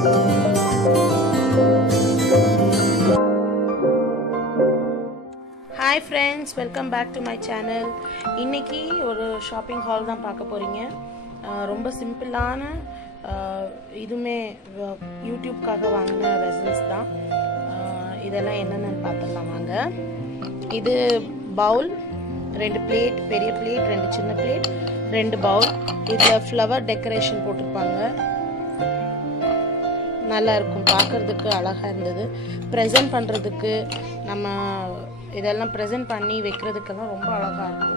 Hi friends, welcome back to my channel. இன்னைக்கு ஒரு shopping hall தான் பார்க்க போறீங்க. ரொம்ப சிம்பிளான இதுமே யூடியூப்காக வாங்கின வெசல்ஸ் தான். இதெல்லாம் என்னன்னு பார்த்துடலாம் வாங்க. இது பவுல், 2 பிளேட், பெரிய பிளேட், 2 சின்ன பிளேட், 2 பவுல். இதுல ஃப்ளவர் டெக்கரேஷன் போட்டிருப்பாங்க. நல்லா இருக்கும், பார்க்கறதுக்கு அழகா இருந்தது. ப்ரெசென்ட் பண்றதுக்கு நம்ம இதெல்லாம் ப்ரெசென்ட் பண்ணி வைக்கிறதுக்கெல்லாம் ரொம்ப அழகா இருக்கும்.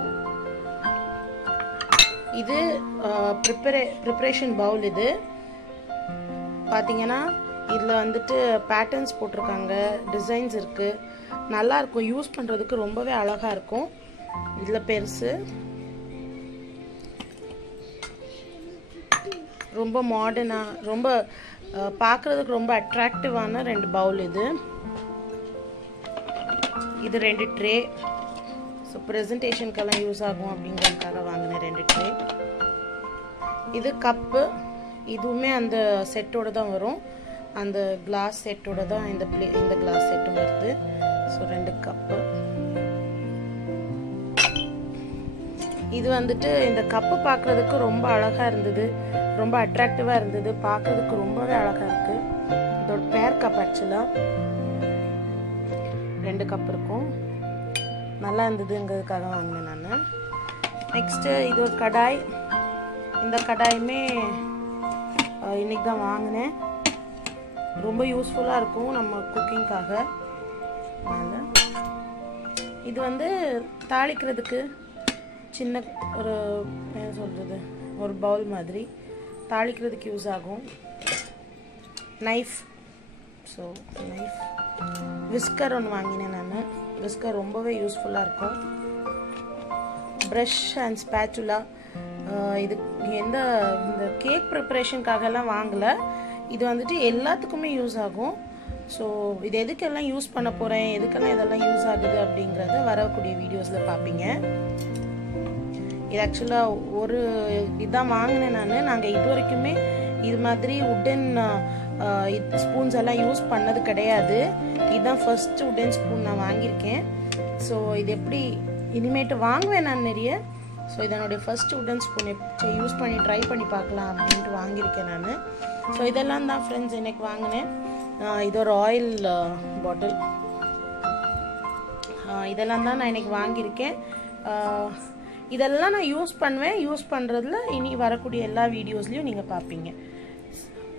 இது ப்ரிப்பரேஷன் பவுல். இது பார்த்தீங்கன்னா இதில் வந்துட்டு பேட்டர்ன்ஸ் போட்டிருக்காங்க, டிசைன்ஸ் இருக்கு, நல்லா இருக்கும். யூஸ் பண்ணுறதுக்கு ரொம்பவே அழகா இருக்கும். இதில் பெருசு, ரொம்ப மாடர்னாக, ரொம்ப பார்க்குறதுக்கு ரொம்ப அட்ராக்டிவான 2 பவுல். இது 2 ட்ரே. ஸோ ப்ரெசன்டேஷனுக்கெல்லாம் யூஸ் ஆகும் அப்படிங்கிறதுக்காக வாங்கின 2 ட்ரே. இது கப்பு, இதுவுமே அந்த செட்டோட தான் வரும், அந்த கிளாஸ் செட்டோட தான் இந்த கிளாஸ் செட்டும் வருது. So 2 cup. இது வந்துட்டு இந்த கப்பு பார்க்குறதுக்கு ரொம்ப அழகாக இருந்தது, ரொம்ப அட்ராக்டிவாக இருந்தது, பார்க்குறதுக்கு ரொம்பவே அழகாக இருக்குது. இதோட பேர் கப். ஆக்சுவலாக 2 கப் இருக்கும், நல்லா இருந்ததுங்கிறதுக்காக வாங்கினேன் நான். நெக்ஸ்ட்டு இது ஒரு கடாய். இந்த கடாயுமே இன்னைக்கு தான் வாங்கினேன். ரொம்ப யூஸ்ஃபுல்லாக இருக்கும் நம்ம குக்கிங்காக. இது வந்து தாளிக்கிறதுக்கு சின்ன ஒரு என்ன சொல்கிறது, ஒரு பவுல் மாதிரி தாளிக்கிறதுக்கு யூஸ் ஆகும். நைஃப். So knife. விஸ்கர் ஒன்று வாங்கினேன் நான். விஸ்கர் ரொம்பவே யூஸ்ஃபுல்லாக இருக்கும். Brush and spatula. இது இந்த கேக் ப்ரிப்பரேஷனுக்காகலாம் வாங்கலை, இது வந்துட்டு எல்லாத்துக்குமே யூஸ் ஆகும். ஸோ இது எதுக்கெல்லாம் யூஸ் பண்ண போகிறேன், எதுக்கெல்லாம் இதெல்லாம் யூஸ் ஆகுது அப்படிங்கிறத வரக்கூடிய வீடியோஸில் பார்ப்பீங்க. இது ஆக்சுவலாக ஒரு இதான் வாங்கினேன் நான். நாங்கள் இது வரைக்குமே இது மாதிரி உட்டன் ஸ்பூன்ஸ் எல்லாம் யூஸ் பண்ணது கிடையாது. இதுதான் ஃபர்ஸ்ட் உட்டன் ஸ்பூன் நான் வாங்கியிருக்கேன். ஸோ இது எப்படி இனிமேட்டு வாங்குவேன் நான் நிறைய. ஸோ இதனுடைய ஃபர்ஸ்ட் உட்டன் ஸ்பூன் யூஸ் பண்ணி ட்ரை பண்ணி பார்க்கலாம் அப்படின்ட்டு வாங்கியிருக்கேன் நான். ஸோ இதெல்லாம் தான் ஃப்ரெண்ட்ஸ் எனக்கு வாங்கினேன். இது ஒரு ஆயில் பாட்டில். இதெல்லாம் தான் நான் இன்னைக்கு வாங்கியிருக்கேன். இதெல்லாம் நான் யூஸ் பண்ணுவேன். யூஸ் பண்ணுறதுல இனி வரக்கூடிய எல்லா வீடியோஸ்லையும் நீங்கள் பார்ப்பீங்க.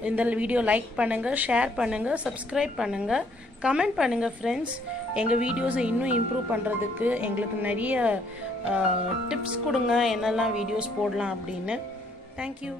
இந்த வீடியோ லைக் பண்ணுங்கள், ஷேர் பண்ணுங்கள், சப்ஸ்கிரைப் பண்ணுங்கள், கமெண்ட் பண்ணுங்கள் ஃப்ரெண்ட்ஸ். எங்கள் வீடியோஸை இன்னும் இம்ப்ரூவ் பண்ணுறதுக்கு எங்களுக்கு நிறைய டிப்ஸ் கொடுங்க, என்னெல்லாம் வீடியோஸ் போடலாம் அப்படின்னு. தேங்க்யூ.